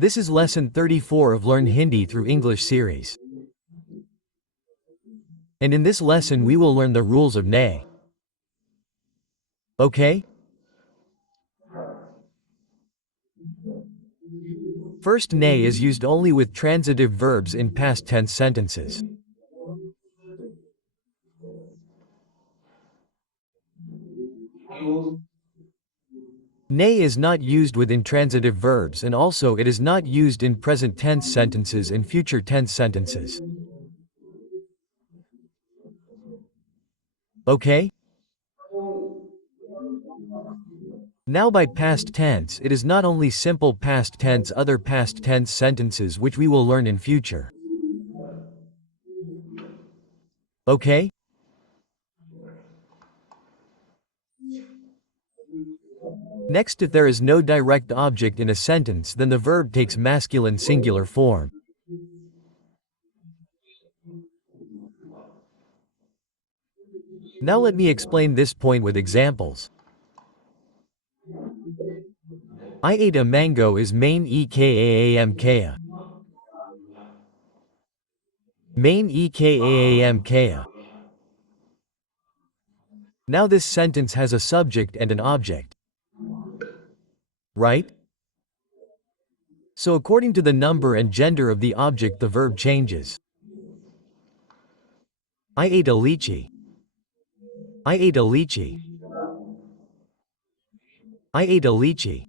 This is lesson 34 of Learn Hindi through English series. And in this lesson we will learn the rules of nay. Okay? First, nay is used only with transitive verbs in past tense sentences. Nay is not used with intransitive verbs, and also it is not used in present tense sentences and future tense sentences. Okay? Now by past tense, it is not only simple past tense, other past tense sentences which we will learn in future. Okay? Next, if there is no direct object in a sentence, then the verb takes masculine singular form. Now let me explain this point with examples. I ate a mango is main ekaamkaya. Main ekaamkaya. Now this sentence has a subject and an object. Right? So according to the number and gender of the object the verb changes. I ate a lychee. I ate a lychee. I ate a lychee.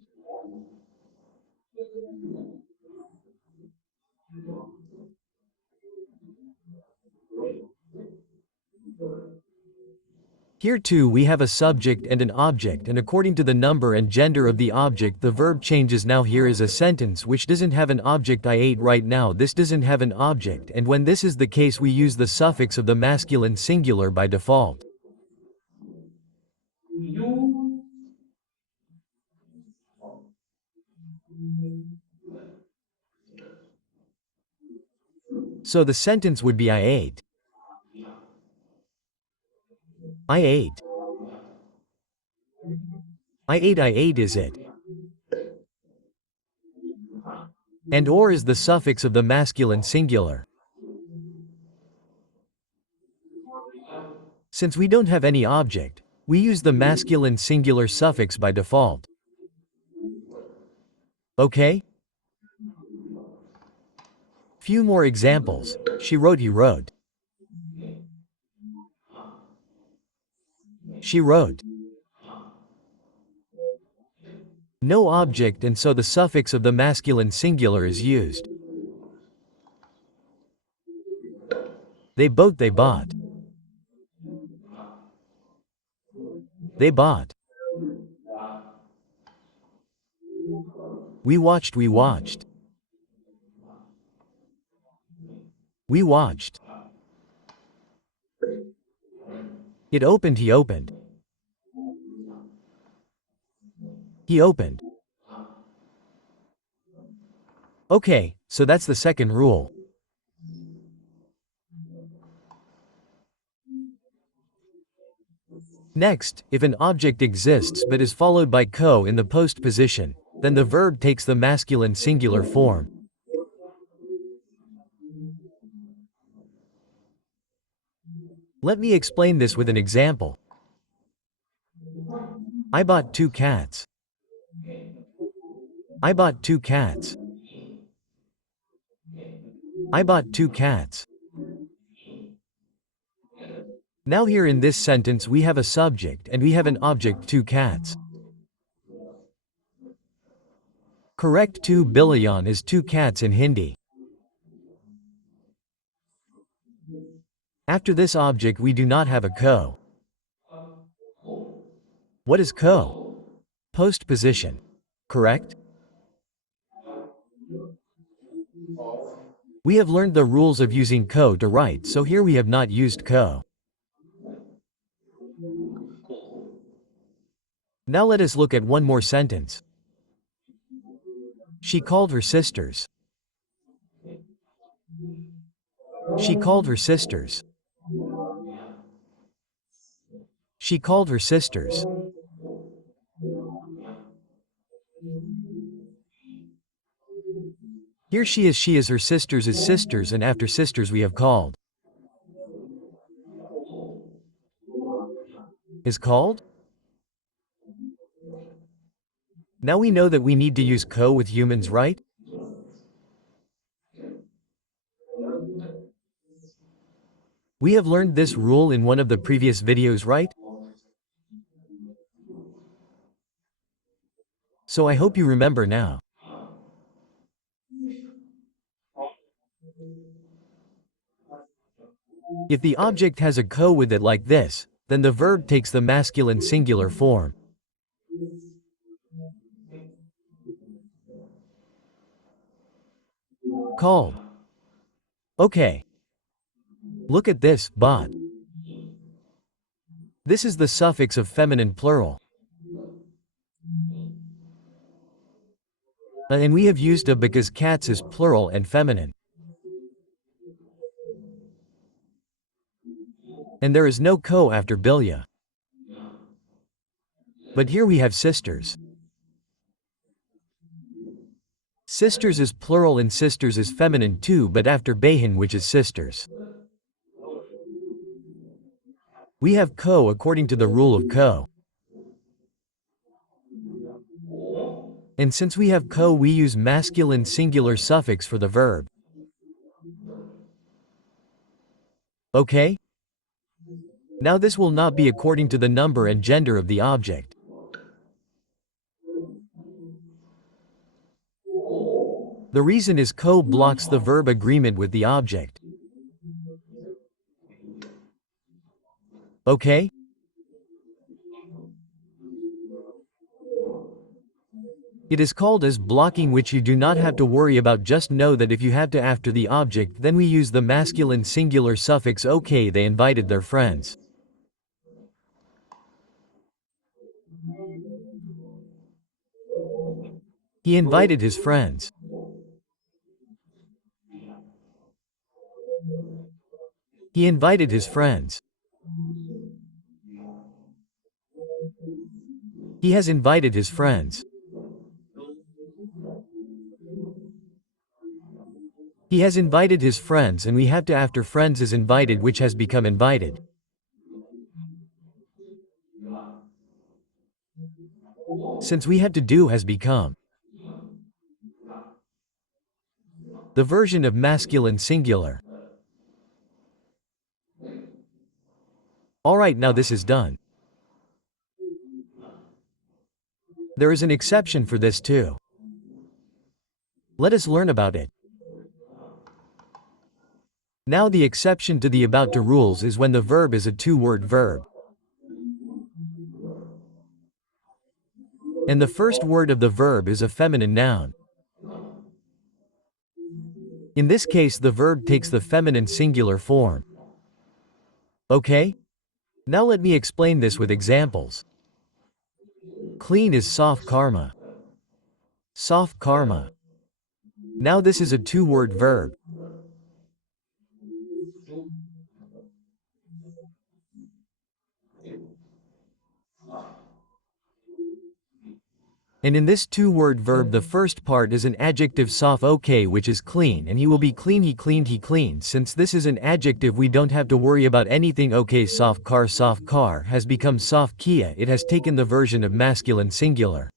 Here too we have a subject and an object, and according to the number and gender of the object the verb changes. Now here is a sentence which doesn't have an object. I ate right now, this doesn't have an object, and when this is the case we use the suffix of the masculine singular by default. So the sentence would be I ate. I ate. I ate is it. And or is the suffix of the masculine singular. Since we don't have any object, we use the masculine singular suffix by default. Okay? Few more examples. She wrote, he wrote. She wrote. No object, and so the suffix of the masculine singular is used. They both, they bought. They bought. We watched, we watched. We watched. It opened, he opened. He opened. Okay, so that's the second rule. Next, if an object exists but is followed by ko in the post position, then the verb takes the masculine singular form. Let me explain this with an example. I bought 2 cats. I bought 2 cats. I bought 2 cats. Now here in this sentence we have a subject and we have an object, 2 cats. Correct 2 billion is 2 cats in Hindi. After this object we do not have a ko. What is ko? Post position. Correct? We have learned the rules of using ko to write, so here we have not used ko. Now let us look at one more sentence. She called her sisters. She called her sisters. She called her sisters. Here she is her sisters is sisters, and after sisters we have called. Is called? Now we know that we need to use co with humans, right? We have learned this rule in one of the previous videos, right? So I hope you remember now. If the object has a co with it like this, then the verb takes the masculine singular form. Called. Okay. Look at this, bought. This is the suffix of feminine plural. And we have used a because cats is plural and feminine. And there is no co after bilya. But here we have sisters. Sisters is plural and sisters is feminine too, but after behin, which is sisters. We have co according to the rule of co. And since we have co, we use masculine singular suffix for the verb. Okay? Now this will not be according to the number and gender of the object. The reason is co blocks the verb agreement with the object. Okay? It is called as blocking, which you do not have to worry about. Just know that if you have to after the object, then we use the masculine singular suffix. Okay, they invited their friends. He invited his friends. He invited his friends. He has invited his friends. He has invited his friends, and we have to after friends is invited, which has become invited. Since we have to do has become the version of masculine singular. Alright, now this is done. There is an exception for this too. Let us learn about it. Now the exception to the about to rules is when the verb is a two-word verb. And the first word of the verb is a feminine noun. In this case, the verb takes the feminine singular form. Okay? Now let me explain this with examples. Clean is soft karma. Soft karma. Now this is a two-word verb. And in this two-word verb, the first part is an adjective soft okay, which is clean, and he will be clean, he cleaned, he cleaned. Since this is an adjective, we don't have to worry about anything. Okay, soft car has become soft kia. It has taken the version of masculine singular.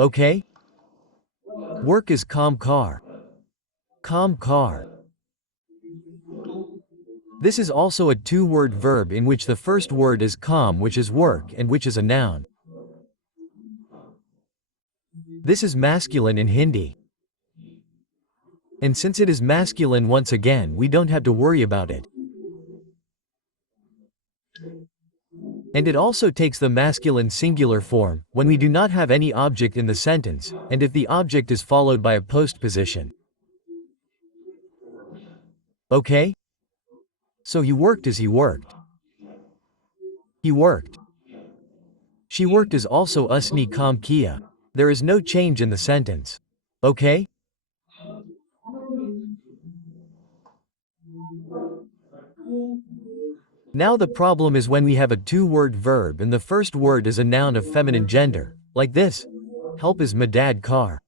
Okay? Work is calm car. Calm car. This is also a two-word verb in which the first word is calm, which is work, and which is a noun. This is masculine in Hindi. And since it is masculine, once again, we don't have to worry about it. And it also takes the masculine singular form when we do not have any object in the sentence, and if the object is followed by a postposition. Okay? So he worked as he worked. He worked. She worked is also usni kam kia. There is no change in the sentence. Okay? Now the problem is when we have a two-word verb and the first word is a noun of feminine gender, like this. Help is madad car.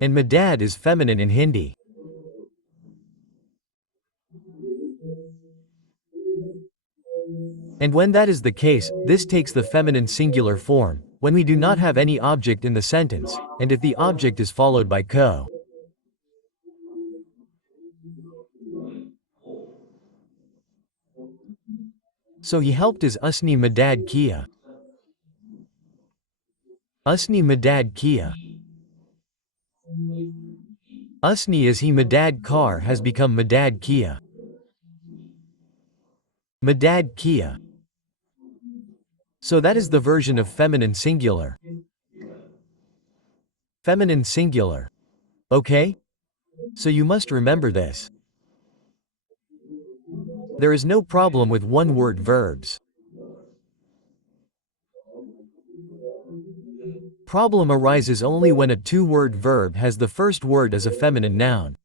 And madad is feminine in Hindi. And when that is the case, this takes the feminine singular form, when we do not have any object in the sentence, and if the object is followed by ko. So he helped is usni madad kia. Usni madad kia. Usni is he madad car has become madad kia. Madad kia. So that is the version of feminine singular. Feminine singular. Okay? So you must remember this. There is no problem with one-word verbs. Problem arises only when a two-word verb has the first word as a feminine noun.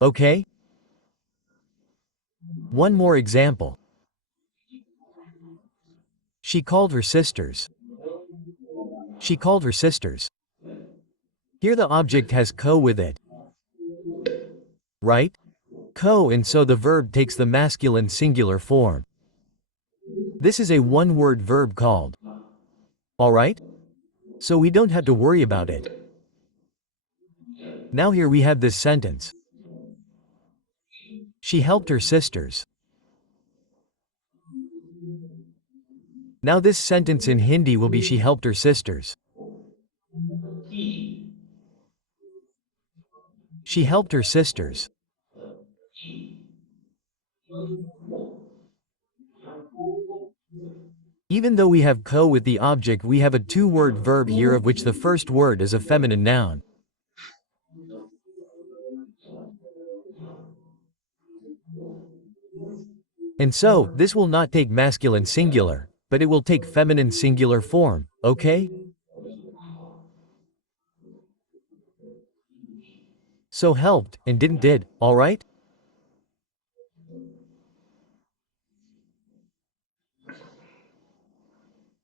Okay? One more example. She called her sisters. She called her sisters. Here the object has ko with it. Right? Ko, and so the verb takes the masculine singular form. This is a one-word verb called. Alright? So we don't have to worry about it. Now here we have this sentence. She helped her sisters. Now this sentence in Hindi will be she helped her sisters. She helped her sisters. Even though we have ko with the object, we have a two-word verb here of which the first word is a feminine noun. And so, this will not take masculine singular, but it will take feminine singular form, okay? So helped, and didn't did, alright?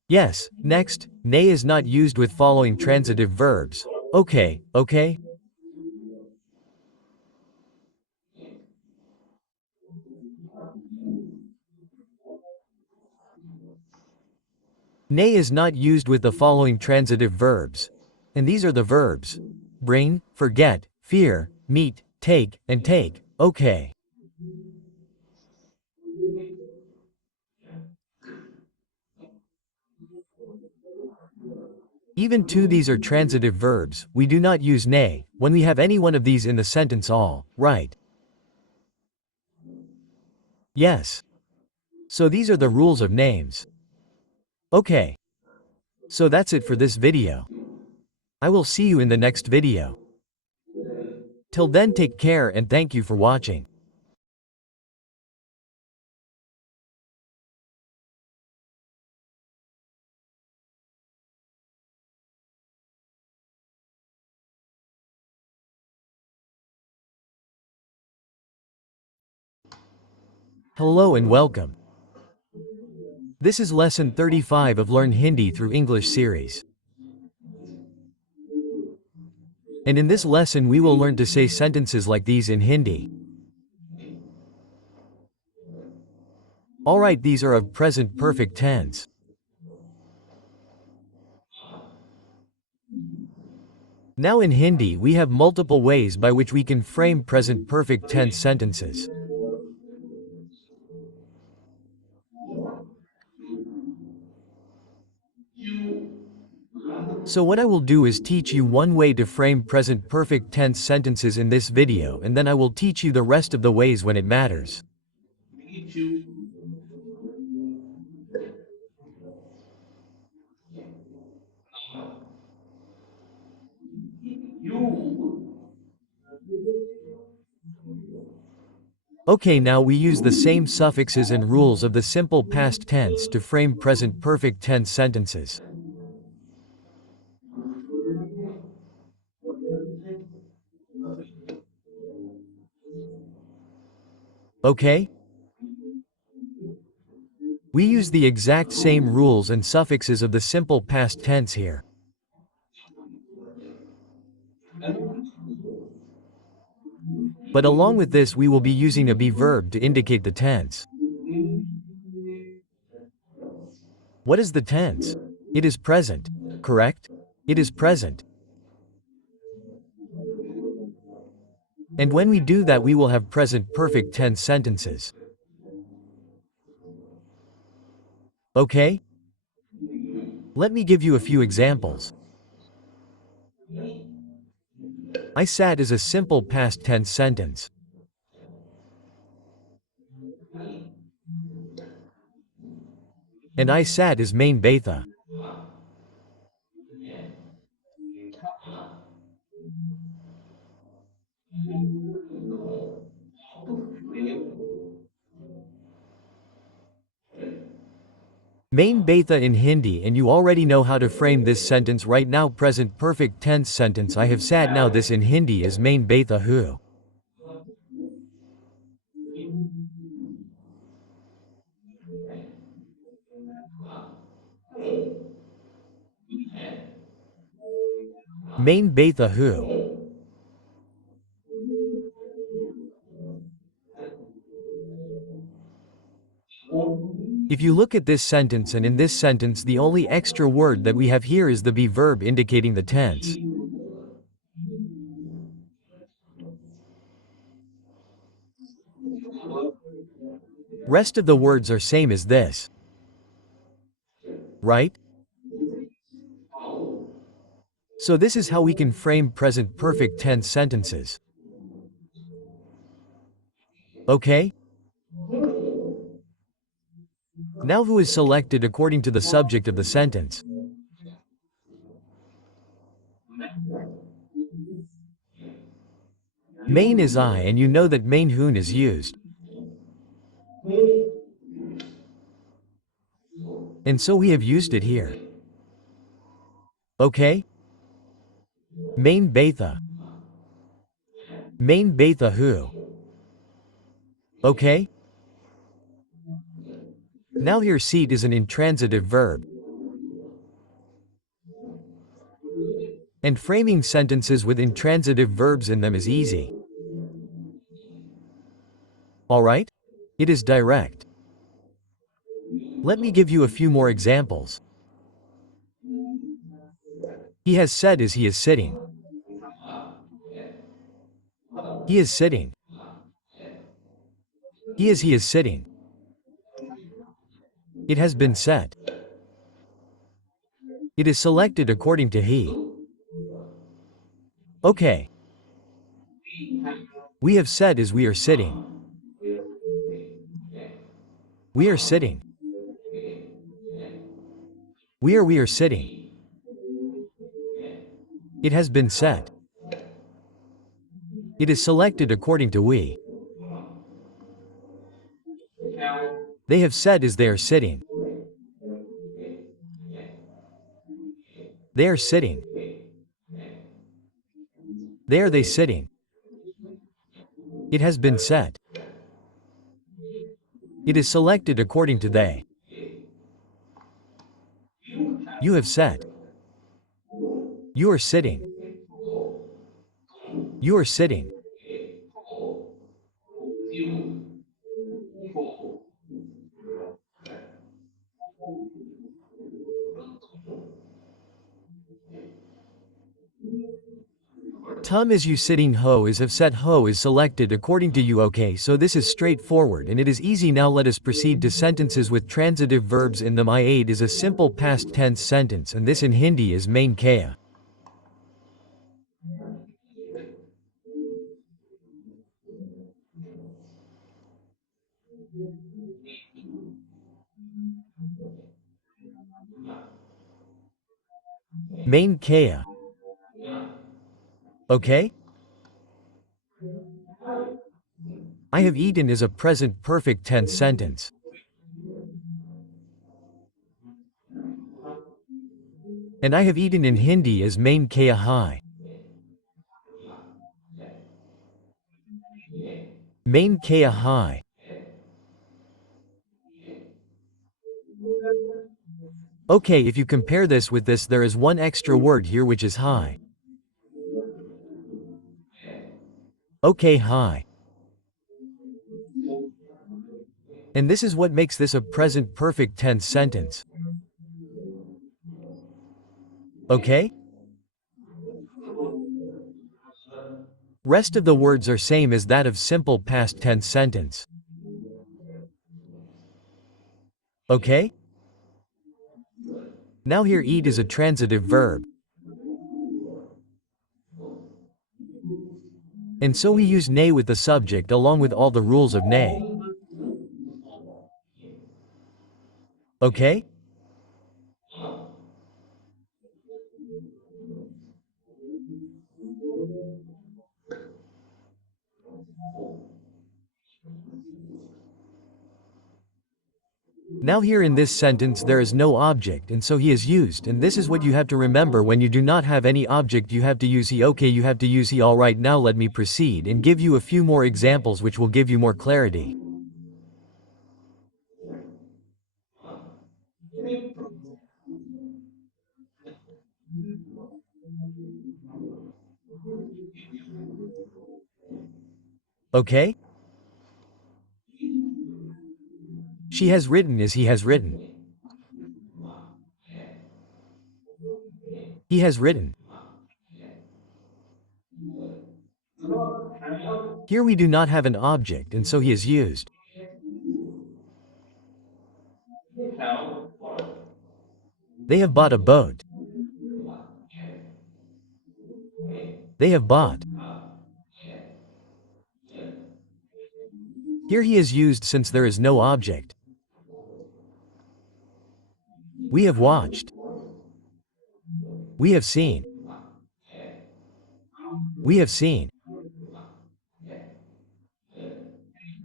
Yes, next, nay is not used with following transitive verbs. Okay, okay? Nay is not used with the following transitive verbs. And these are the verbs. Bring, forget, fear, meet, take, and take, okay. Even two these are transitive verbs, we do not use nay, when we have any one of these in the sentence all, right? Yes. So these are the rules of names. Okay. So that's it for this video. I will see you in the next video. Till then, take care and thank you for watching. Hello and welcome. This is lesson 35 of Learn Hindi through English series. And in this lesson we will learn to say sentences like these in Hindi. Alright, these are of present perfect tense. Now in Hindi we have multiple ways by which we can frame present perfect tense sentences. So what I will do is teach you one way to frame present perfect tense sentences in this video, and then I will teach you the rest of the ways when it matters. Okay, now we use the same suffixes and rules of the simple past tense to frame present perfect tense sentences. Okay? We use the exact same rules and suffixes of the simple past tense here. But along with this we will be using a be verb to indicate the tense. What is the tense? It is present. Correct? It is present. And when we do that we will have present perfect tense sentences. Okay? Let me give you a few examples. I sat is a simple past tense sentence. And I sat is main betha. Main betha in Hindi, and you already know how to frame this sentence right now. Present perfect tense sentence. I have sat. Now this in Hindi is main betha hu. Main betha hu. If you look at this sentence, and in this sentence the only extra word that we have here is the be verb indicating the tense. Rest of the words are same as this. Right? So this is how we can frame present perfect tense sentences. Okay? Now who is selected according to the subject of the sentence? Main is I, and you know that main hoon is used. And so we have used it here. Okay? Main betha. Main betha hu. Okay? Now here seat is an intransitive verb. And framing sentences with intransitive verbs in them is easy. Alright? It is direct. Let me give you a few more examples. He has said is he is sitting. He is sitting. He is sitting. It has been set. It is selected according to he. Okay. We have said is we are sitting. We are sitting. We are sitting. It has been set. It is selected according to we. They have said is they are sitting. They are sitting. They are they sitting. It has been set. It is selected according to they. You have said. You are sitting. You are sitting. Tum is you sitting, ho is have set, ho is selected according to you. Okay, so this is straightforward and it is easy. Now let us proceed to sentences with transitive verbs in them. I ate is a simple past tense sentence, and this in Hindi is main kaya. Main kaya. Okay? I have eaten is a present perfect tense sentence. And I have eaten in Hindi as main kaya hai. Main kaya hai. Okay, if you compare this with this, there is one extra word here which is hai. Okay, hai. And this is what makes this a present perfect tense sentence. Okay? Rest of the words are same as that of simple past tense sentence. Okay? Now here eat is a transitive verb. And so we use nay with the subject along with all the rules of nay. Okay? Now here in this sentence there is no object and so he is used, and this is what you have to remember when you do not have any object. You have to use he. Okay, you have to use he. Alright, now let me proceed and give you a few more examples which will give you more clarity. Okay? She has written is he has written. He has written. Here we do not have an object and so he is used. They have bought a boat. They have bought. Here he is used since there is no object. We have watched. We have seen. We have seen.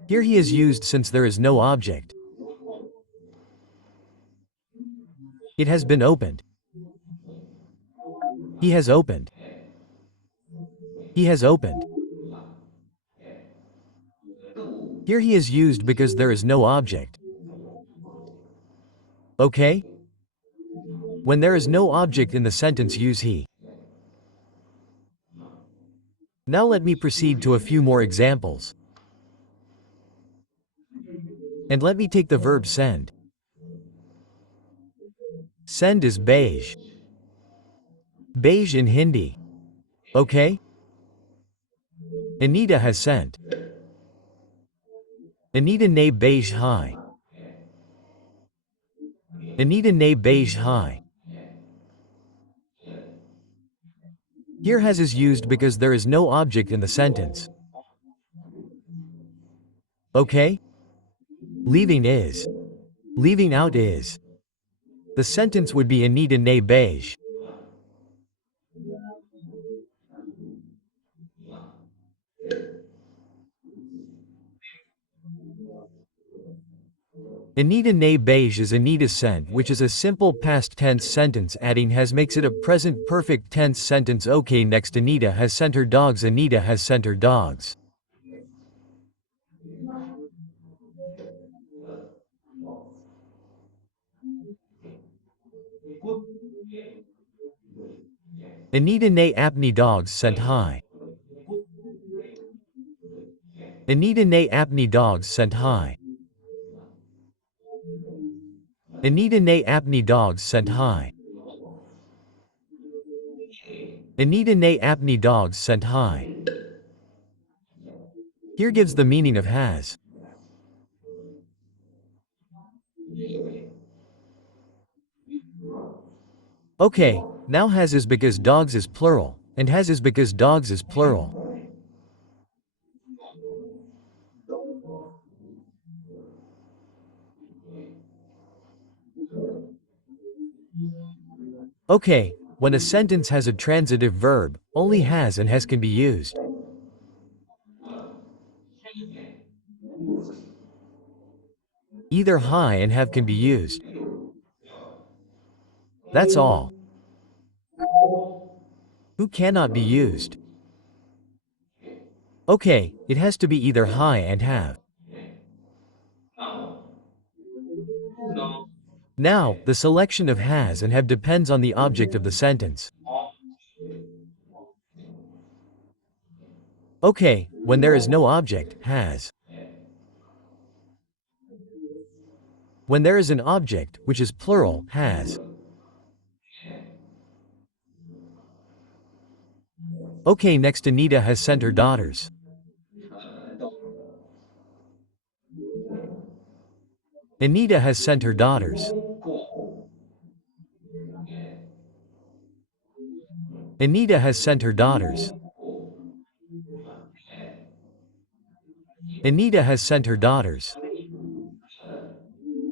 Here he is used since there is no object. It has been opened. He has opened. He has opened. Here he is used because there is no object. Okay? When there is no object in the sentence, use he. Now let me proceed to a few more examples. And let me take the verb send. Send is beige. Beige in Hindi. Okay? Anita has sent. Anita ne beige hai. Anita ne beige hai. Here has is used because there is no object in the sentence. Okay? Leaving is. Leaving out is. The sentence would be Anita ne beige. Anita ne beige is Anita sent, which is a simple past tense sentence. Adding has makes it a present perfect tense sentence. Okay, next Anita has sent her dogs. Anita has sent her dogs. Anita ne apni dogs sent hi. Anita ne apni dogs sent hi. Anita ne apni dogs sent hi. Anita ne apni dogs sent hi. Here gives the meaning of has. Okay, now has is because dogs is plural, and has is because dogs is plural. Okay, when a sentence has a transitive verb, only has and has can be used. Either hi and have can be used. That's all. Who cannot be used. Okay, it has to be either high and have. Now, the selection of has and have depends on the object of the sentence. Okay, when there is no object, has. When there is an object, which is plural, has. Okay, next Anita has sent her daughters. Anita has sent her daughters. Anita has sent her daughters. Anita has sent her daughters.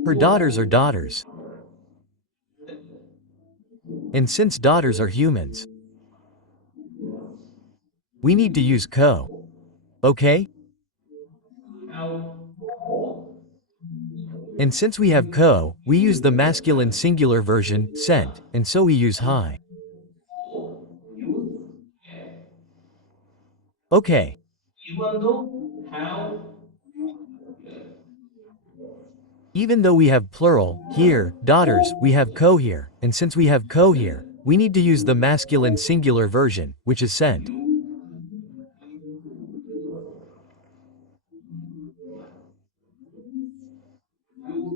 Her daughters are daughters. And since daughters are humans, we need to use co. Okay? And since we have co, we use the masculine singular version, sent, and so we use high. Okay. Even though we have plural, here, daughters, we have co here, and since we have co here, we need to use the masculine singular version, which is sent.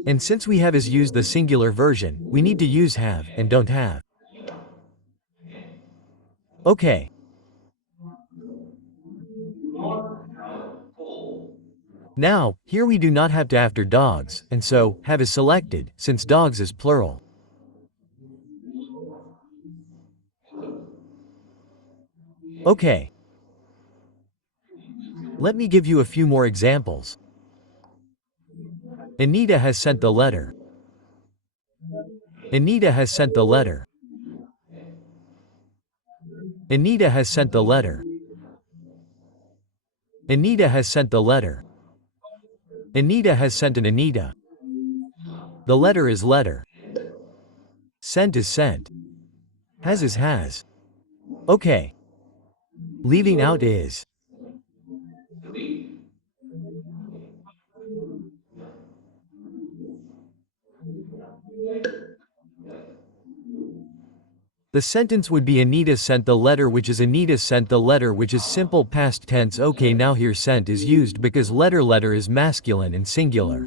And since we have is used the singular version, we need to use have, and don't have. Okay. Now, here we do not have to after dogs, and so, have is selected, since dogs is plural. Okay. Let me give you a few more examples. Anita has sent the letter. Anita has sent the letter. Anita has sent the letter. Anita has sent the letter. Anita has sent an Anita. The letter is letter. Sent is sent. Has is has. Okay. Leaving out is. The sentence would be Anita sent the letter, which is Anita sent the letter, which is simple past tense. Okay, now here sent is used because letter is masculine and singular.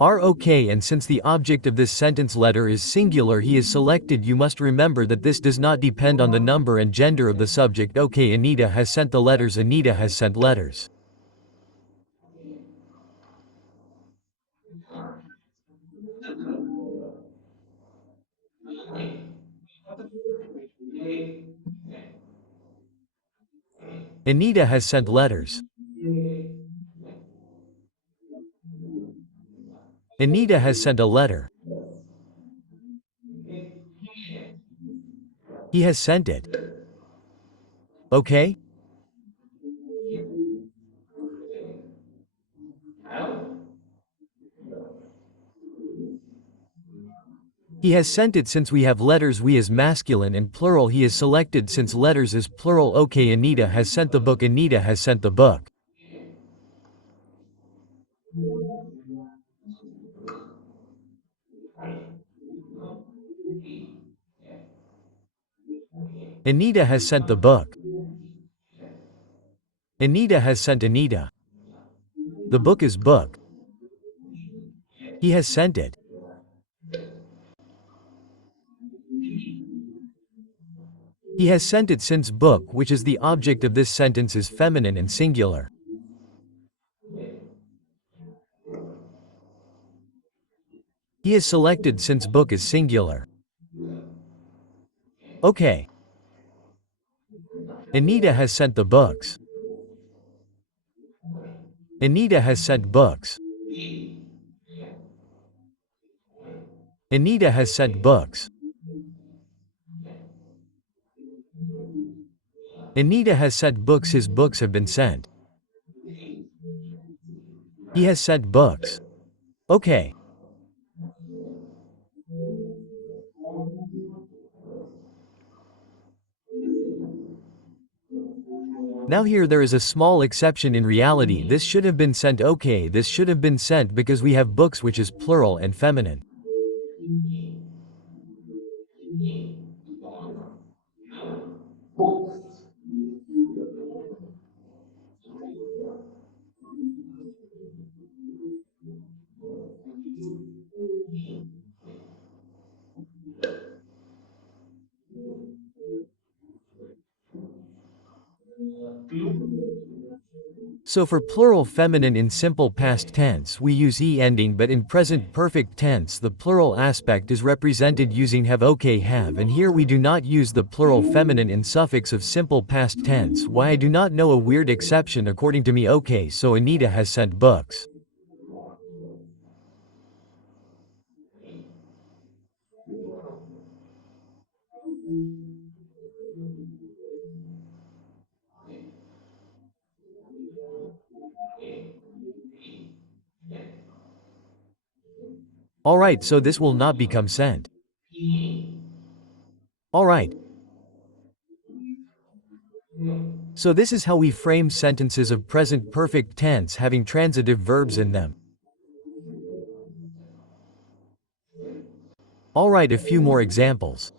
Are okay, and since the object of this sentence letter is singular, he is selected. You must remember that this does not depend on the number and gender of the subject. Okay, Anita has sent the letters. Anita has sent letters. Anita has sent letters. Anita has sent a letter. He has sent it. Okay? He has sent it. Since we have letters, we is masculine and plural. He is selected since letters is plural. Okay, Anita has sent the book. Anita has sent the book. Anita has sent the book. Anita has sent Anita. The book is book. He has sent it. He has sent it since book, which is the object of this sentence, is feminine and singular. He is selected since book is singular. Okay. Anita has sent the books. Anita has sent books. Anita has sent books. Anita has sent books. His books have been sent. He has sent books. Okay. Now here there is a small exception in reality. This should have been sent. Okay, this should have been sent because we have books which is plural and feminine. So for plural feminine in simple past tense we use e ending, but in present perfect tense the plural aspect is represented using have. Okay, have, and here we do not use the plural feminine in suffix of simple past tense. Why? I do not know, a weird exception according to me. Okay, so Anita has sent books. Alright, so this will not become sent. Alright. So this is how we frame sentences of present perfect tense having transitive verbs in them. Alright, a few more examples.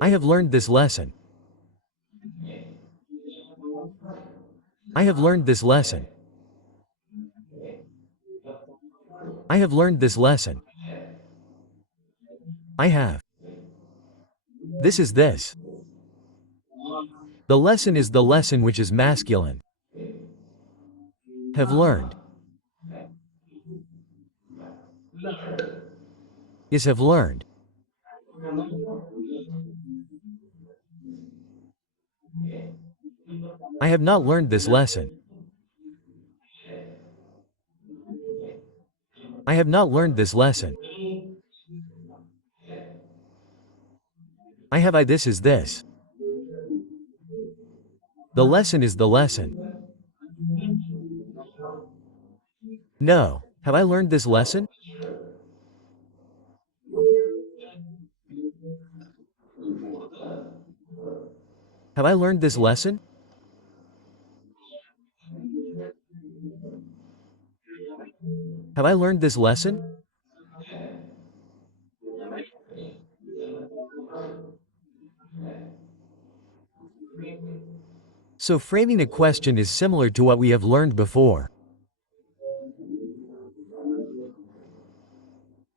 I have learned this lesson. I have learned this lesson. I have learned this lesson. I have. This is this. The lesson is the lesson which is masculine. Have learned. Is have learned. I have not learned this lesson. I have not learned this lesson. I have. I. This is this. The lesson is the lesson. No. Have I learned this lesson? Have I learned this lesson? Have I learned this lesson? So framing a question is similar to what we have learned before.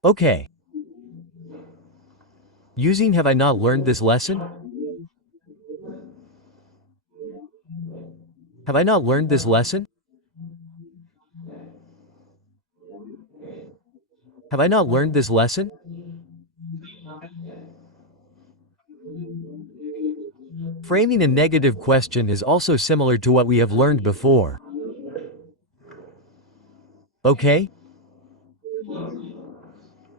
Okay. Using have I not learned this lesson? Have I not learned this lesson? Have I not learned this lesson? Framing a negative question is also similar to what we have learned before. Okay?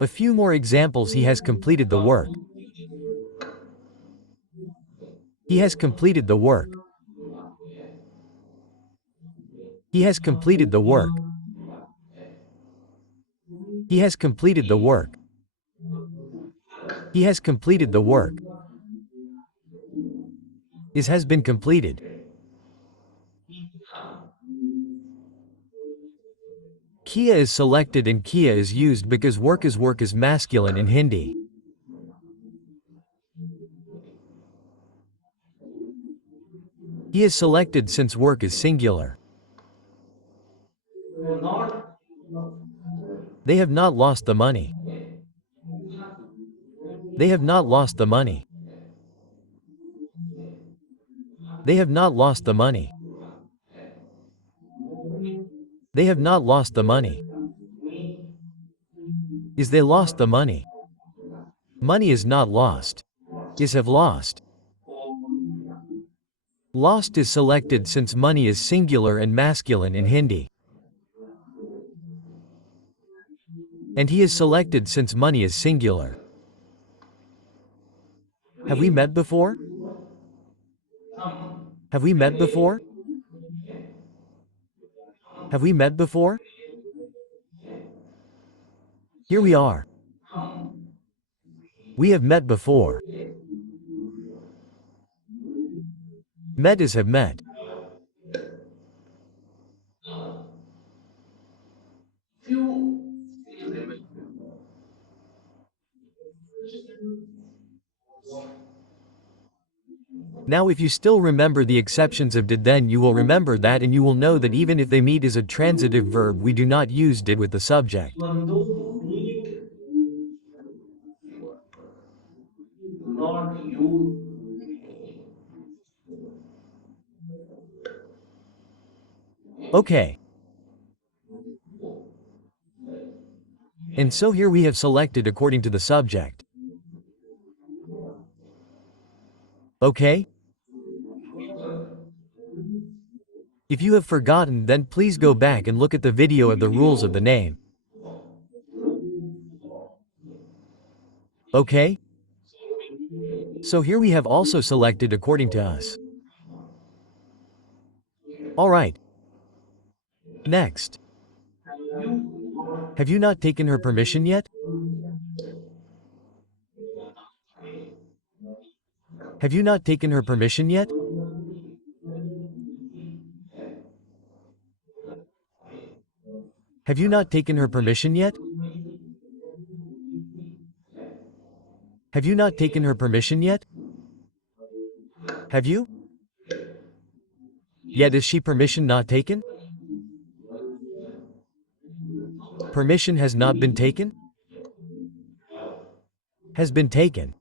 A few more examples. He has completed the work. He has completed the work. He has completed the work. He has completed the work. He has completed the work. Is has been completed. Kia is selected and Kia is used because work is masculine in Hindi. He is selected since work is singular. They have not lost the money. They have not lost the money. They have not lost the money. They have not lost the money. Is they lost the money. Money is not lost. Is have lost. Lost is selected since money is singular and masculine in Hindi. And he is selected since money is singular. Have we met before? Have we met before? Have we met before? Here we are. We have met before. Met is have met. Now if you still remember the exceptions of did, then you will remember that, and you will know that even if they meet is a transitive verb, we do not use did with the subject. One meet, do not use. Okay. And so here we have selected according to the subject. Okay? If you have forgotten, then please go back and look at the video of the rules of the name. Okay? So here we have also selected according to us. Alright. Next. Have you not taken her permission yet? Have you not taken her permission yet? Have you not taken her permission yet? Have you not taken her permission yet? Have you? Yet is she permission not taken? Permission has not been taken? Has been taken.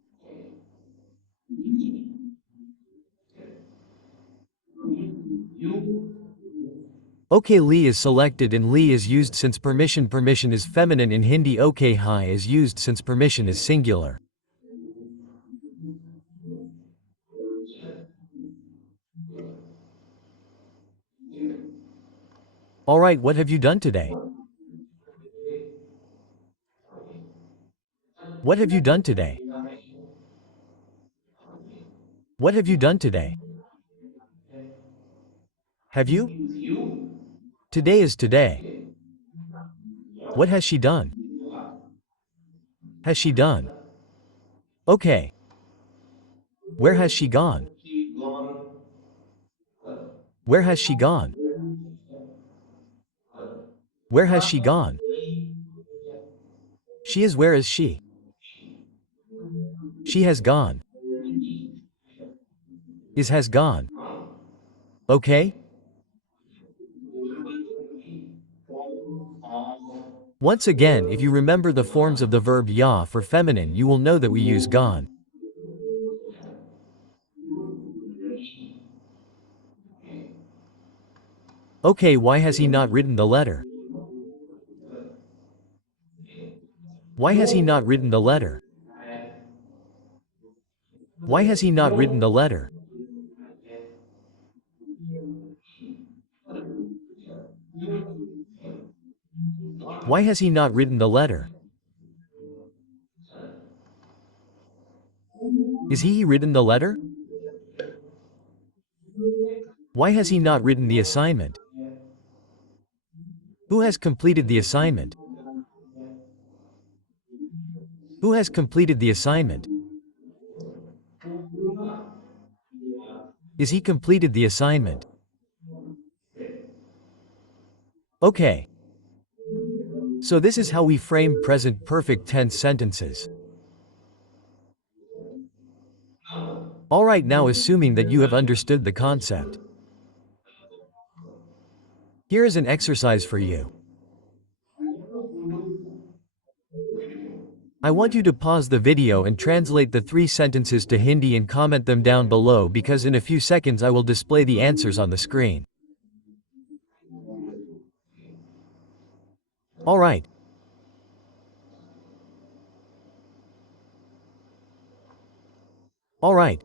Okay, Li is selected and Li is used since permission is feminine in Hindi. Okay, Hai is used since permission is singular. Alright, what have you done today? What have you done today? What have you done today? Have you? Today is today. What has she done? Has she done? Okay. Where has she gone? Where has she gone? Where has she gone? She is. Where is she? She has gone. Is has gone. Okay? Once again, if you remember the forms of the verb ya for feminine, you will know that we use gone. Okay, why has he not written the letter? Why has he not written the letter? Why has he not written the letter? Why has he not written the letter? Is he written the letter? Why has he not written the assignment? Who has completed the assignment? Who has completed the assignment? Is he completed the assignment? Okay. So this is how we frame present perfect tense sentences. Alright, now assuming that you have understood the concept. Here is an exercise for you. I want you to pause the video and translate the 3 sentences to Hindi and comment them down below, because in a few seconds I will display the answers on the screen. Alright. Alright.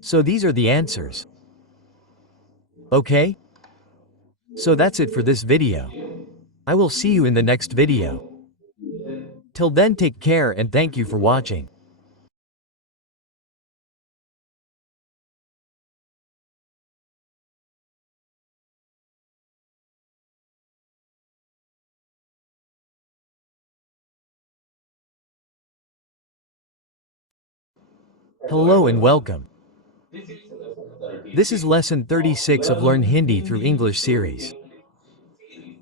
So these are the answers. Okay? So that's it for this video. I will see you in the next video. Till then, take care and thank you for watching. Hello and welcome. This is lesson This is 36 lesson of 36 of Learn Learn Hindi through Hindi English through series. English series.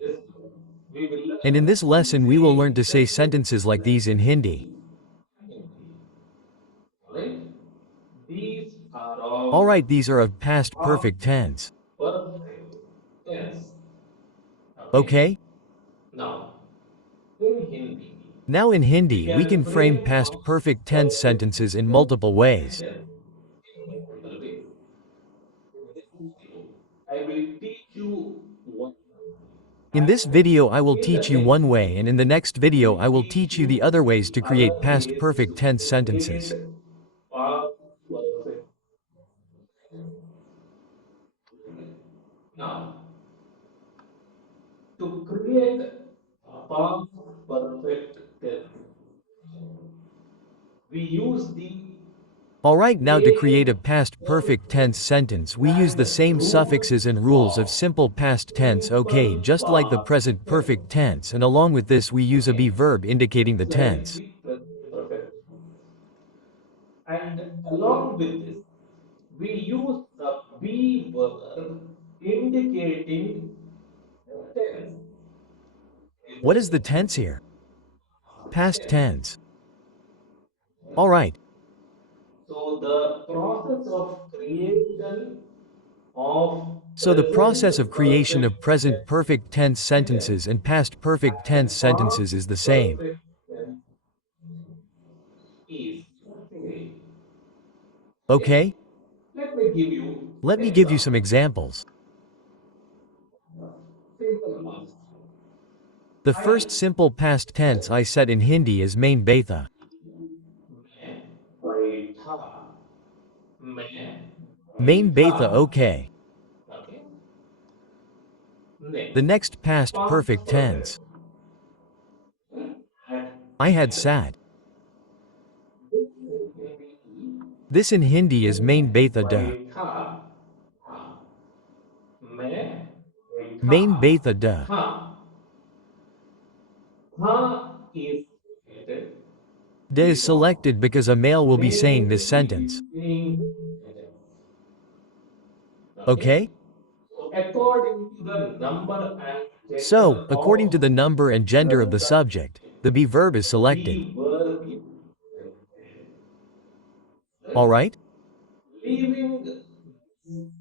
Yes, we will And in learn this to lesson we will say learn to say sentences like like these in Hindi. Hindi. Right? These are of Alright, these are of past past perfect tense. perfect tense. Okay? Okay? Now, in Hindi, Now in we Hindi we can can frame frame past a perfect tense perfect sentences in multiple ways. sentence in multiple ways. I will teach you one. In And this video I will in the teach you next one way, and in the next video will I will teach teach you you the other ways the to create other past ways perfect to tense sentences. create past perfect. Now, to create a past perfect tense, we use the Alright, now to create a same past verb perfect tense sentence we use the and same root suffixes and rules of of simple past tense, okay, simple just like the past present tense. perfect tense, and along with this we use a be Okay, verb indicating the just like tense. the present perfect. And along with this, we use the be verb indicating tense. What is the tense here? Past Tense. tense. Alright, So the process of creation of so the present process of creation perfect of present tense perfect tense sentences and past perfect tense and past sentences is the same. perfect tense is same. Okay. Okay? Let me give you Let me give you some example. examples. Simple ones. The first I simple past tense I said in Hindi is main betha. मैं बैठा मैं Main बैठा betha, okay. okay The next next past past perfect perfect tense. had I had had sat. this This in Hindi is main betha da. बैठा था मैं बैठा Main betha da. था था is created Da is because selected because a male will be male saying this will be sentence. saying sentence. Okay. Okay? So according to the number and So, gender according to of the number and gender of the the subject, subject, the be verb is selected. the verb is right? Alright? Leaving this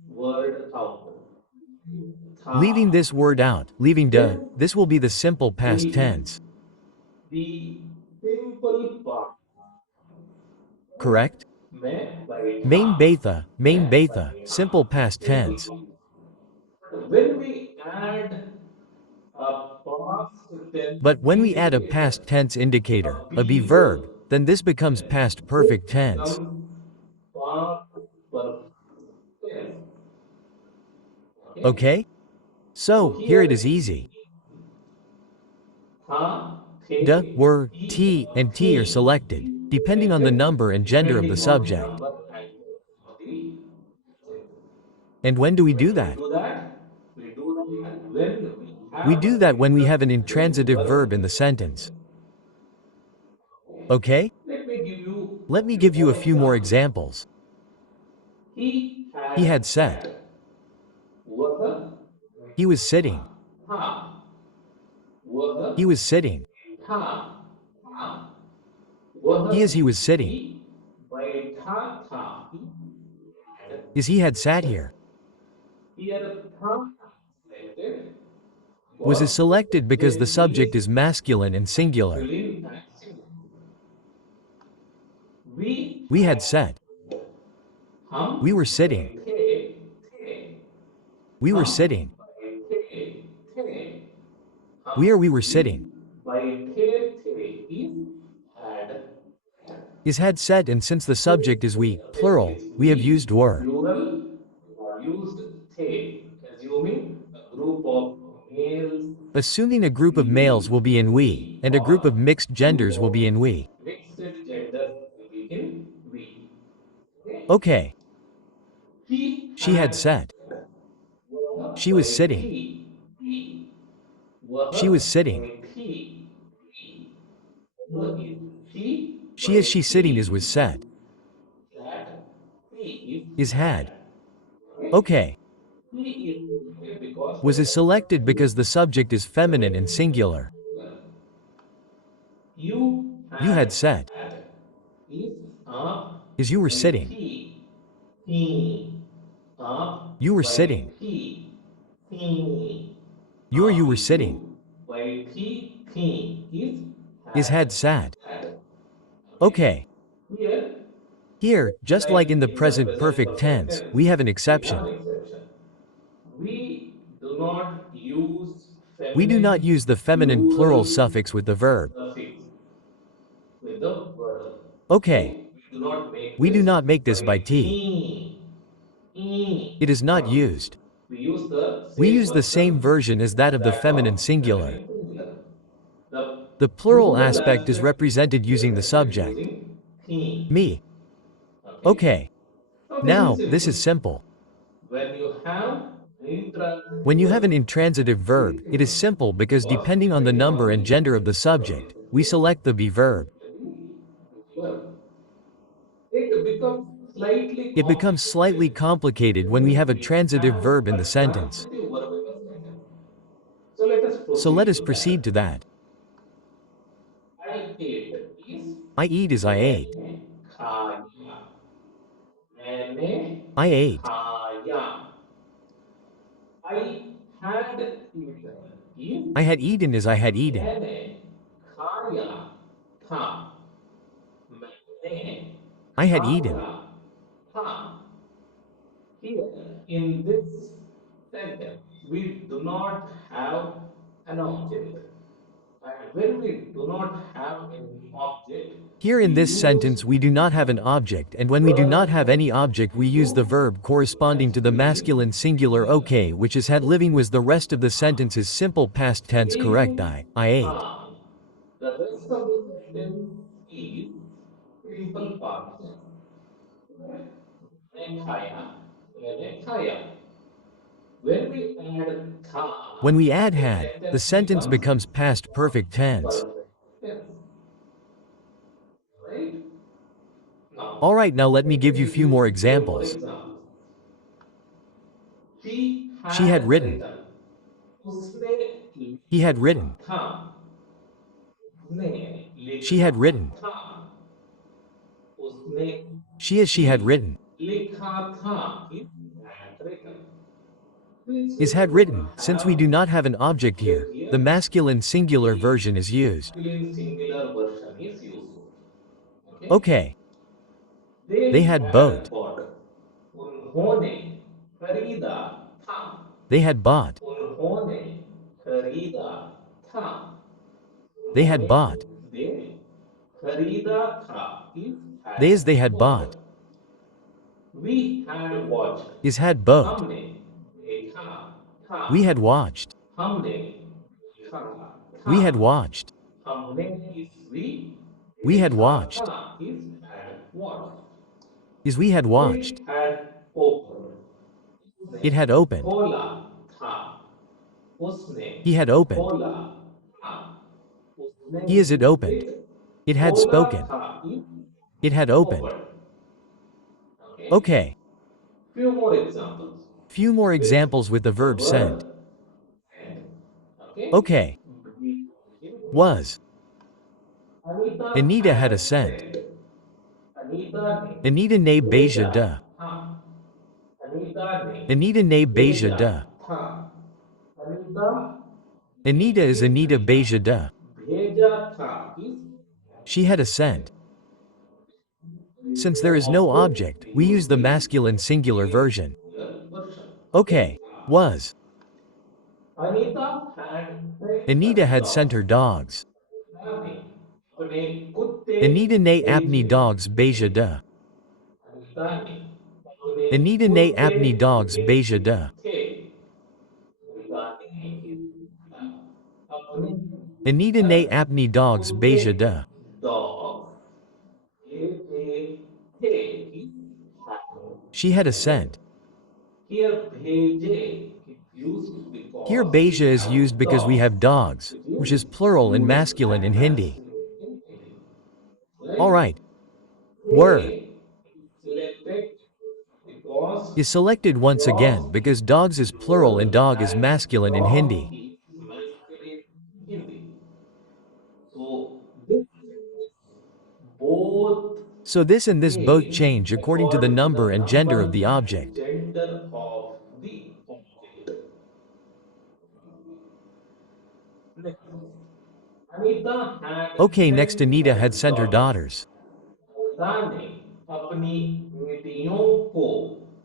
word out. Leaving Tha. this word out, leaving da, Then this will be the simple past tense. the simple part. Correct? मैं बैठा मैं Main betha, बैठा simple past simple tense. part. When we add a past tense But when we add a indicator, past tense indicator, a a be be verb, verb, then this becomes past this perfect tense. becomes past perfect tense. Okay. Okay? So So, here it is here easy. था थे Da, were, he t, and थे t are selected, depending on the selected number and gender of the depending on the subject. number and of the subject. And when do we When do do we that? do that? We do that when we We have do that when we have an intransitive intransitive verb verb in in the the sentence. sentence. Okay? Let me give you Let a me few give you a more few more examples. examples. He He had had sat. sat. वह He was sitting. था. वह He was sitting. था. था. वह He was sitting. भी बैठा था. And He had sat here. here था selected Was because selected because the there subject is is masculine and singular. masculine and singular. We We had had sat. हम We were sitting. बैठे थे. We were हम sitting. बैठे थे. हम We were भी sitting. बैठे थे. Is had had. Had set, and since the Since subject is the we, subject plural, is we have we, used were. plural, used the, assuming a group of males Assuming a group of males will be in we, and a group of mixed genders will be in we. Mixed gender will be in we. Okay. Okay. He She had had said. वह She was वही sitting. थी थी वह She was sitting. वही थी थी वह is she She वही is she थी sitting is was said. that he is Is had. had. Okay. Okay. He is selected because Was is selected because the subject is feminine and singular. you You had had said. had is up Is you were वही sitting. थी up You were वही sitting. थी You up were is you sitting. वही थी is Is had sat. had. Okay. Okay. Here, Here, just like like in the in the present present perfect perfect tense, tense, we have an we have exception. an exception. We do not use We do not feminine use the feminine plural plural suffix with the verb. suffix with the verb. Okay. Okay? We do not make We do this not make this by by t. he. He. It is not No. used. We use the We same use the same version version as that as of the that feminine of singular. feminine singular. The The plural plural aspect is aspect is represented using the represented subject. using he. Me. Okay? Okay. So this is Now, this simple. is simple. When you have When intransitive you have an verb, intransitive it is verb, it is simple simple because because depending on the depending on number and the gender of the number of subject, we the select the be verb. verb, it becomes slightly It becomes slightly complicated complicated when we when have a we transitive have verb in a the sentence. transitive verb in the sentence. So let us So let proceed us to proceed that. to that. I ate is I eat as I ate. मैंने खाया मैंने I ate. खाया I had eaten is I had eaten as I had eaten. मैंने खाया था मैंने I had eaten. खाया था here in this sentence we do not have an object and when we do not have any object Here we in this use sentence we do not have an object, and when we do not verb have any object we use the verb corresponding to the masculine singular okay, which is had living was. The rest of the sentence is simple past tense correct. I ate. the rest of the sentence is simple past tense. मैंने खाया मैंने खाया when we add tha When we add the had, the sentence sentence becomes becomes past perfect tense. perfect tense, right? Now Alright, now let me let give you me few give more few more examples. examples. She She had had written. written उसने He had लिखा written. था उसने She लिखा had written. था उसने She had written. लिखा था is had written. Since Is we had do not written. Since we have do not have an object object here, the here, masculine singular the version is used. masculine singular version is used. Okay? Okay. They They had had bought. bought. उन्होंने खरीदा था. They had bought. उन्होंने खरीदा था. They had उन्होंने bought. they खरीदा था is They had as they had bought. bought. We had watched. Is had bought. हमने देखा था. We had watched. हमने देखा We had था. watched. हमने is we. We had देखा watched. था is had watched. Is we had watched. It had opened. It उसने had opened. खोला था. उसने He had opened. खोला था. उसने He is it opened. it It had खोला spoken. था is It had opened. opened. Okay. Okay. Few more examples Few more with examples with the the verb verb sent. and. Okay. Okay. Was. Anita Anita had a had scent. said. Anita ने Anita ne beja भेजा da. था. Anita ने Anita ne beja भेजा da. था. Anita Anita is ने Anita भेजा. beja da. भेजा था is She had a scent. Since there is of no course object, we we use use the the masculine singular version. version. Okay. Was. Anita had sent Anita her had sent her dogs. dogs. Anita ने अपने कुत्ते Anita ne apni भेजे. dogs beja da. Anita ने अपने Anita ne कुत्ते apni dogs beja भेजे da. थे. अनीता ने Anita ne apni dogs to beja take de. dogs, bheje the, he had. She had a scent. Here bheje is used Here because we beja is have used because we dogs, have dogs, which which is is plural and used masculine and in Hindi. masculine in Hindi. Right? Alright. Were A is selected because is selected once again dogs is because dogs is plural and plural dog is and masculine in dog Hindi. is masculine in Hindi. So this both So this and this both change change according to the according to number the and gender of number the and object. gender of the object. Next, Anita had Okay, next sent Anita had her sent her daughters. daughters. Anita ने अपनी बेटियों को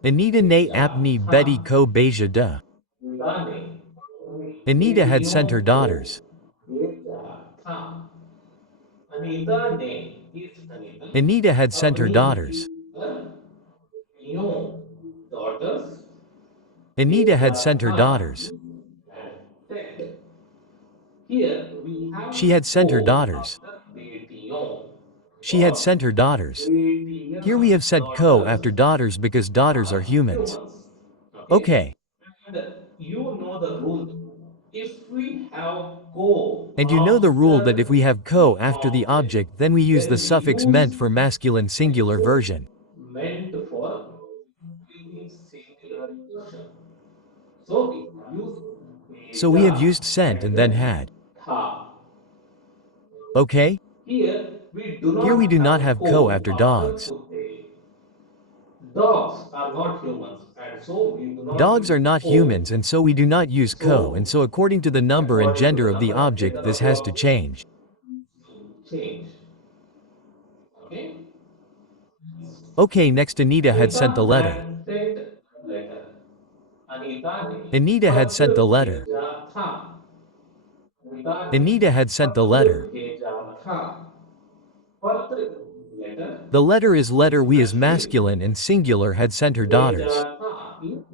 Anita ne भेजा apni था। Betty ko beja de. Anita ने अपनी Anita had बेटियों sent her को daughters. भेजा था। अनीता ने इस Anita Anita had sent her अपनी daughters. बेटियों daughters Anita भेजा had sent her था daughters. and sent. Here we have She had sent her को daughters. after बेटियों She had because sent her daughters. Here we बेटियां have said ko daughters after daughters because daughters are are humans. humans. Okay? Okay. And you know the rule. If we have co And you know the rule that if after we have the ko after the object, object then we use the then we suffix use meant for masculine singular suffix version. meant for singular person. So we use So we have beja used sent and then and had. tha. Okay? Here we do Here we not do not have have ko ko after after dogs. kutte. Dogs are not humans, and so we do not Dogs use are not ko. humans and so we do not use ko and So, so according to the number and according to gender the of the number and object gender this of the has to object, change. change. Okay? Okay, next Anita had sent the Anita letter. had sent a letter. Anita ने Anita had पत्र sent the letter. भेजा था। अनीता ने Anita had sent the पत्र letter. भेजा था। पत्र letter The letter is letter we is masculine masculine and singular had sent her भेजा daughters. था is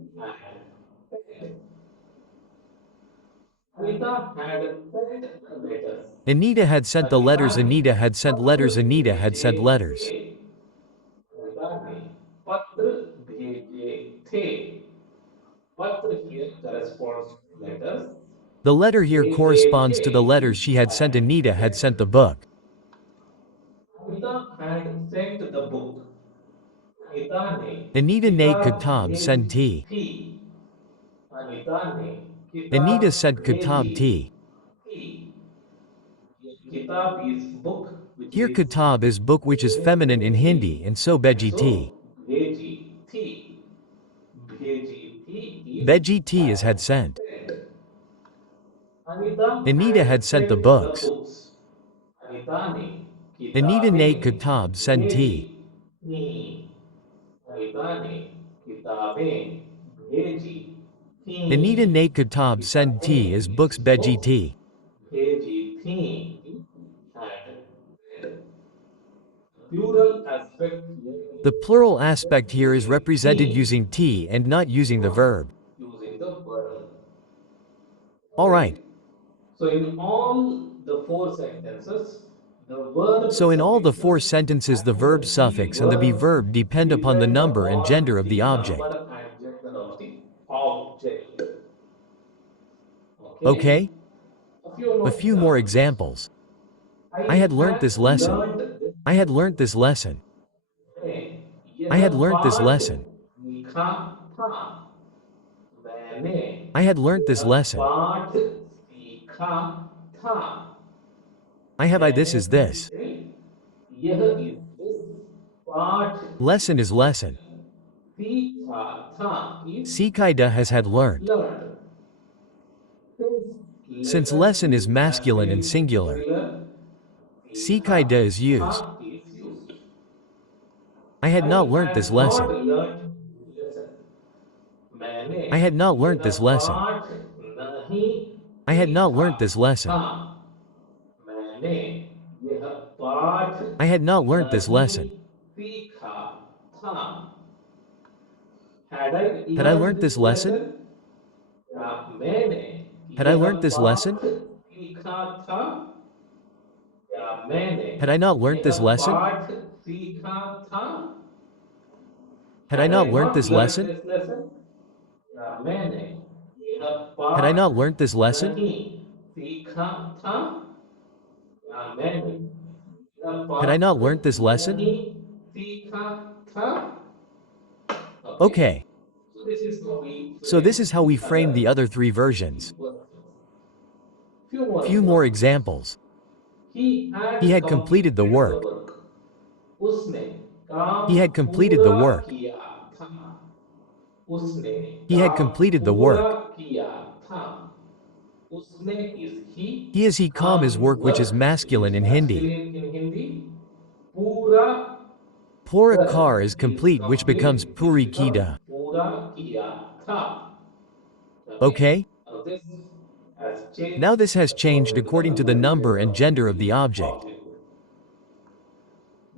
and Anita had sent the letters. Anita had sent the Anita letters. ने Anita had sent पत्र letters. Anita had भेजे sent letters. थे। अनीता ने पत्र भेजे थे। पत्र here corresponds to letters. The letter here भेजे corresponds थे to the letters is she had sent. and Anita had sent. sent the book. Anita had sent the book. Anita ने Anita ne किताब kitab sent भेजी tea. थी। अनीता ने Anita किताब sent भेजी kitab tea. थी। किताब is book which Here is kitab is book which is feminine feminine in in Hindi, Hindi and so and beji tea. so भेजी थी। भेजी थी is Beji tea is had had sent. sent. Anita Anita had had sent the sent the books. books. Anita ने Anita ne किताबें kitab sent भेजी tea. थीं। अनीता ने किताबें भेजी Anita थीं। ne kitab sent tea is किताबें books is beji books tea. भेजी थीं and plural aspect here The is plural aspect here is using represented theme, using tea and not using the verb. using the verb. Alright. Right? So in all the four sentences, the verb So in all the four suffixes sentences the and verb the suffix and the be verb verb depend upon the depend number and gender upon of the the object. number and gender of the object. Okay? Okay? A few A more few more examples. examples. I I had learnt had this lesson. learned this I had learnt this lesson. मैंने I यह had learnt this पाठ lesson. लिखा था। मैंने I had learnt this यह lesson. पाठ सीखा था। I have I this मैंने is this. यह is this पाठ Lesson is lesson. सीखा था is Sikaida has had learnt. learned. Since Lesson lesson is is masculine and masculine singular, singular, Sikaida सीखा is used. था is used. I had I not learnt this had not lesson. learned lesson. मैंने I had not learnt यह this lesson. पाठ नहीं I had not सीखा learnt this lesson. था। मैंने यह पाठ I had not learnt this नहीं lesson. सीखा था। Had I Had I learned learnt this this lesson? lesson? या मैंने Had I यह learnt this lesson? पाठ सीखा या मैंने Had I not learnt यह this lesson? पाठ सीखा था? Had I Had I not learnt not this learned lesson? this lesson? या मैंने यह Had I पाठ not learnt this lesson? नहीं सीखा था? या मैंने यह Had I पाठ not learnt this lesson? नहीं सीखा था? Okay. Okay, So this is how we so this frame is how we the frame the other other three three versions. questions. Few more Few more examples. examples. He He had had completed the completed the work. work. उसने काम He had completed the पूरा work. किया था. उसने He had काम completed the पूरा work. किया था. उसने is he. He calm काम is is work which is work, which masculine is in Hindi. masculine in Hindi. पूरा Pura कर kar is is complete which becomes complete, which puri becomes kida. पूरा किया था. Okay. Okay? Now this has changed Now this has changed according to the according to the number and number gender and of gender of the the object. object.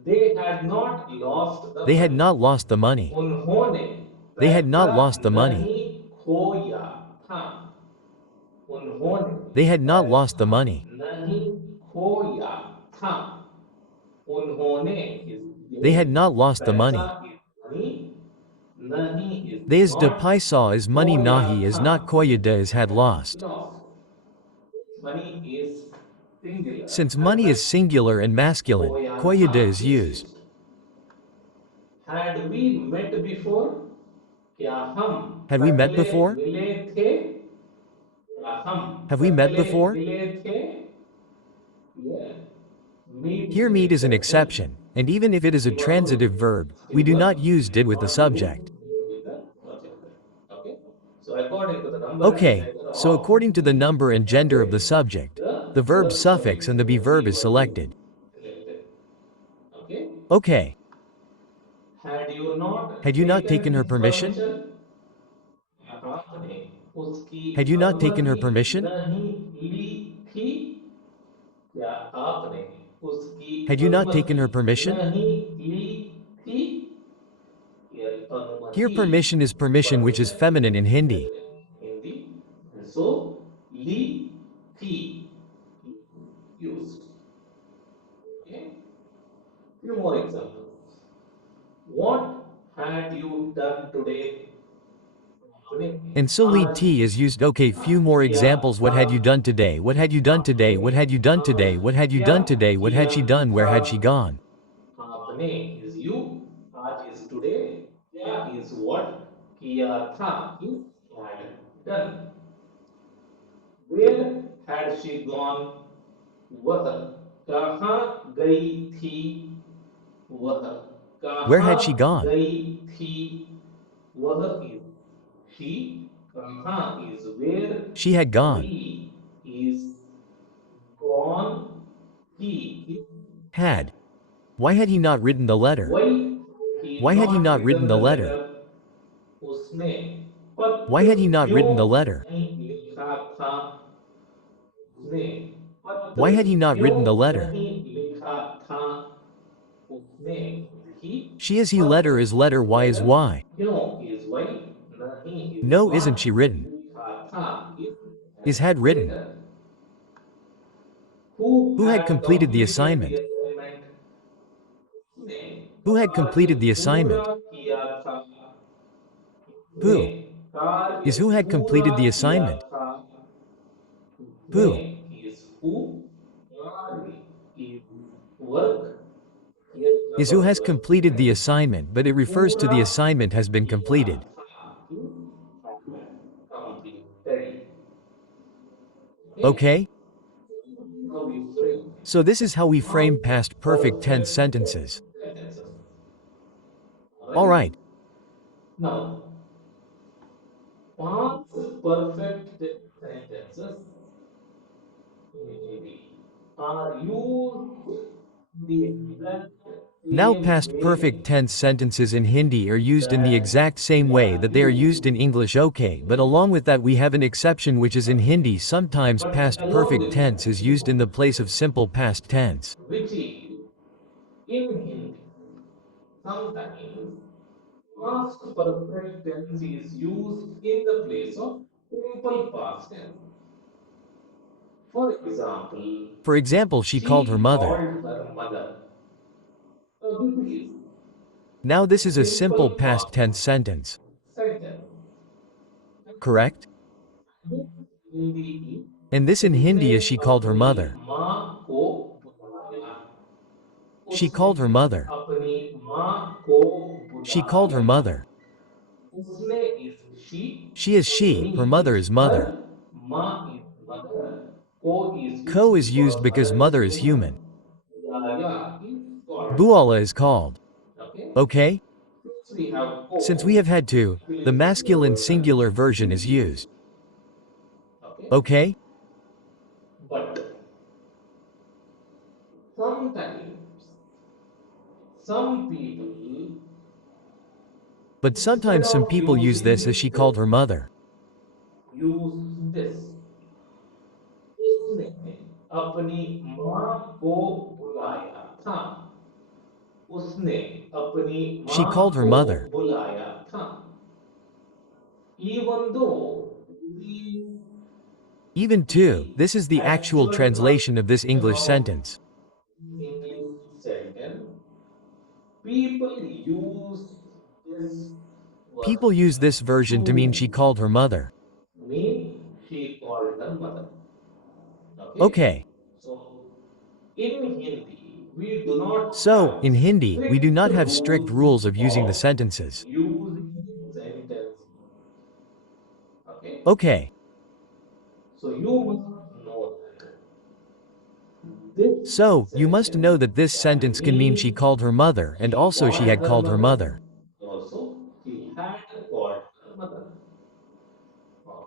They had not lost the They had money. not lost the money. उन्होंने They had not पैसा lost the money. नहीं खोया था. उन्होंने They had not lost the पैसा money. नहीं खोया था. उन्होंने is They they. had not lost the पैसा money. is money. नहीं is They is de not. paisa is money खोया nahi is था not koyada is had lost. lost. Money is singular Since and money is singular and masculine, खोया था koyada is is used. used. Had we met before? क्या हम Had we met पहले before? मिले थे? क्या हम Have we met पहले before? मिले थे? Yeah. Meet Here is an meet is an exception. exception, and even if it is a If also transitive verb, we still do not work, use we did will with the not use subject. with the subject. Okay. So according to the number and Okay, gender so of according to the the number and gender of the subject, subject, the the verb verb suffix suffix and the and be the be verb is verb is selected. selected. Okay. Okay, Had you not had you not taken taken her his permission? permission? आपने उसकी Had you not taken her अनुमति permission? नहीं ली थी? क्या आपने उसकी Had you not taken अनुमति her permission? नहीं ली थी? ये Here अनुमति permission is permission which is permission feminine in Hindi. Hindi. So ली थी used. Okay. Few more examples. What had you done today? आपने And so lead आज T is used. Okay, few more किया examples. What था. had you done today? What had you done today? आपने What had you done today? आज What had you क्या done today? What had किया she done? Where था? had she gone? आपने is you, आज is today, क्या is what, किया था is had done. Where had she gone? वह कहाँ गई थी? वह Where कहाँ had she gone? गई थी? वह is she, कहाँ is where, She had gone. गई is gone, he is Had. Why had he not written the letter? why he Why had he not not written written the the letter? letter. उसने Why पत्र had he not क्यों written the letter? नहीं लिखा था? उसने Why पत्र had he not क्यों written the letter? नहीं लिखा था? उसने ही She is he letter is पत्र letter y is letter y. क्यों is why, नहीं is No isn't not, she written. लिखा था is Is had written. written. Who Who had had completed the completed the assignment? assignment? उसने Who had कार्य completed the पूरा assignment? किया था. उसने Who? कार्य Is who had पूरा completed the किया assignment? था. उसने Who? is who, कार्य is work, yes the Is who work has was completed the finished. assignment but it refers to पूरा the assignment has been किया completed. था completed. Okay. Okay? How we frame So this is how we frame past past perfect tense perfect sentences. sentences. All right. Alright, Now, past perfect sentences in Hindi are used in the exact now same past perfect way tense sentences in Hindi are used in the that exact same they way are that they are used used in English. Okay, but in along with that we have an exception which is in Hindi sometimes but past along perfect with that, tense is used in the place of simple past tense. which is in Hindi, sometimes past perfect tense is used in the place of simple past tense. For example, For example, she called her she mother. called her mother. So this is Now this is a simple simple past past tense sentence. sentence. Correct? This Hindi And this in उसने Hindi is she called her अपनी mother. माँ को बुलाया. She उसने called her mother. अपनी माँ को She called her बुलाया. mother. उसने is she, She is she, अपनी her mother is is her, mother. माँ is mother, को is Co used is used because because mother is mother is human. human. बुलाया is called. Buala is called. Okay. Okay? Since we have Since we ko, have had to, the masculine singular masculine version singular version is is used. used. Okay. Okay? But sometimes some people, But instead sometimes some of people use this as using she this, called her mother. use this. उसने अपनी माँ को बुलाया था. उसने अपनी She माँ called her को mother. बुलाया था. Even though the Even to, the this is the actual actual translation of this translation English of sentence. English sentence, people use this People use version this version to mean to she called her mother. mean she called her mother. Okay? Okay. So in Hindi, we do not So, have in Hindi, we do strict not have strict rules rules of using the of sentences. using sentence. Okay? Okay. So you must know that this So, you must know sentence that this can sentence can mean she mean called her mother and she also she called had her called her mother, mother. also she had called her mother.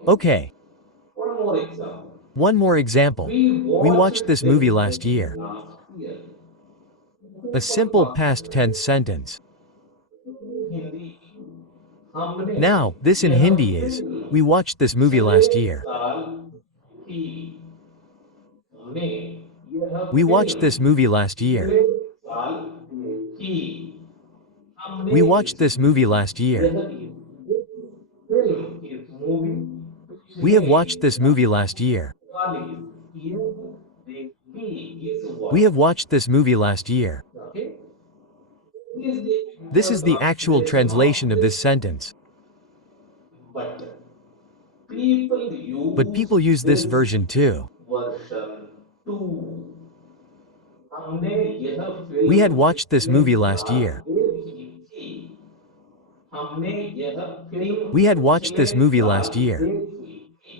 Okay? Okay. One more example. One more example. We We watched watched this this movie last movie year. last year. A Simple simple past past tense tense. sentence. Hindi हमने Now, this in यह Hindi is, film we watched this movie पिछले last year. साल की. हमने यह We watched film this movie last year. पिछले साल की. हमने We watched is this movie last year. यह is this film is movie We पिछले have watched this movie last year. साल is यह देखी is We watched. have watched this movie last year. Okay. This is the This actual is the actual translation translation of of this this. sentence. But people But use people use this this version too. version too. हमने यह We had film watched this पिछले movie last साल year. देखी थी. हमने यह film We had watched पिछले this movie साल last year. देखी थी.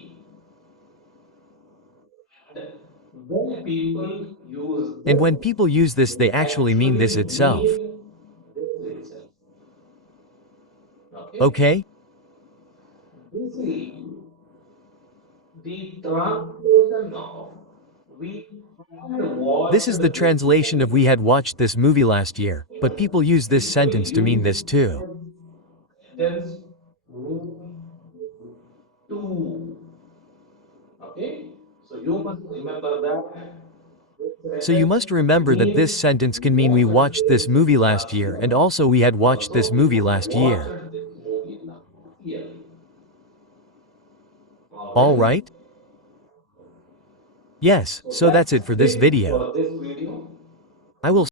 And when people use And this, when people use this, they they actually mean this actually itself. mean this itself. Okay? Okay? This is the translation of we had This watched is the this translation of we movie. had watched this movie last year, but people use this People sentence to mean use this too. this sentence mean to. Okay? So you must remember that this So you sentence must remember that this means sentence we can mean we watched watched this this movie last last year year. and also we had watched this Also, we movie had last year. watched this movie last year. All Alright? right? Yes, So so that's that's it for this it video. for this video. I will